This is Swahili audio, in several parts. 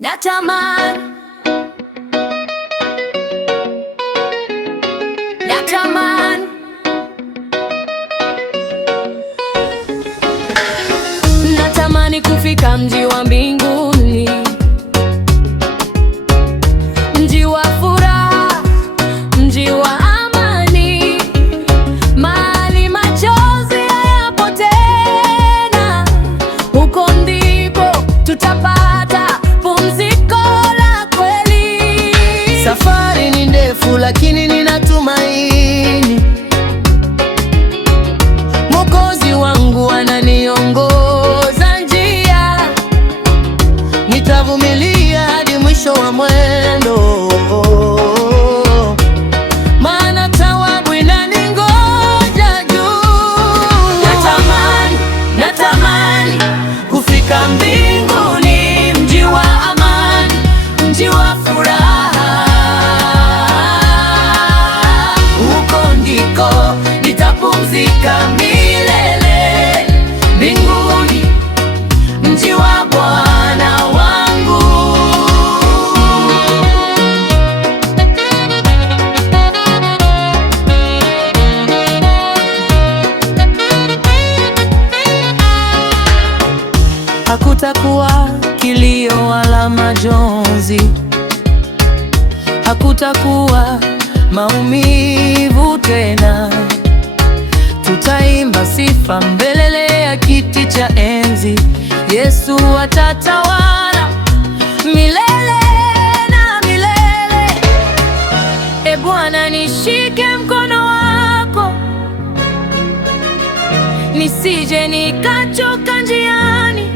Natamani, natamani, natamani kufika mji wa mbinguni, mji wa furaha, mji wa amani, mahali machozi hayapo tena. Huko ndipo tutapata pumziko la kweli. Safari ni ndefu lakini ninatumaini, Mwokozi wangu ananiongoza njia. Nitavumilia hadi mwisho wa mwendo, maana thawabu inaningoja juu. Natamani, natamani kufika mbinguni, mji wa amani, mji wa furaha. Huko ndiko nitapumzika milele, mbinguni, mji wa Bwana wangu. Hakutakuwa kilio wala majonzi, hakutakuwa maumivu tena. Tutaimba sifa mbele ya kiti cha enzi. Yesu atatawala milele na milele. E Bwana, nishike mkono wako, nisije nikachoka njiani.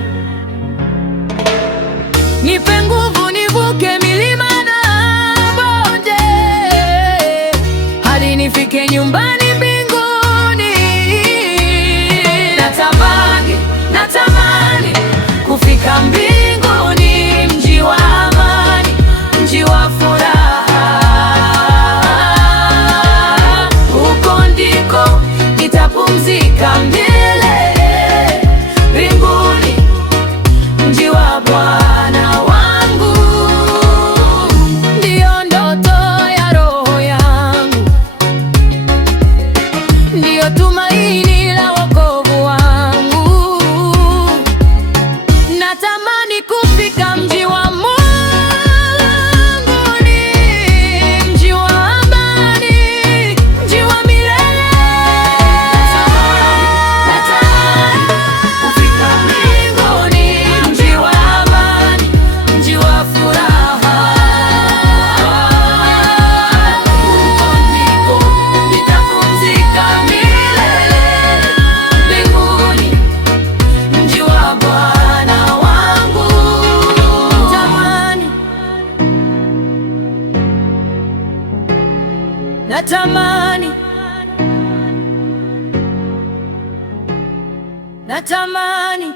Nipe nguvu nivuke milima na bonde, hadi nifike nyumbani mbinguni. Natamani, natamani kufika mbinguni, mji wa amani, mji wa furaha. Huko ndiko nitapumzika milele, mbinguni, mji wa Bwana wangu. Ndiyo ndoto ya roho yangu, ndiyo tumaini la wokovu wangu. Natamani kufika mji wa Mungu, mji wa amani, mji wa milele. Natamani kufika mbinguni, mji wa amani, mji wa furaha. Huko ndiko nitapumzika milele, mbinguni, mji wa Bwana wangu. Natamani, natamani, natamani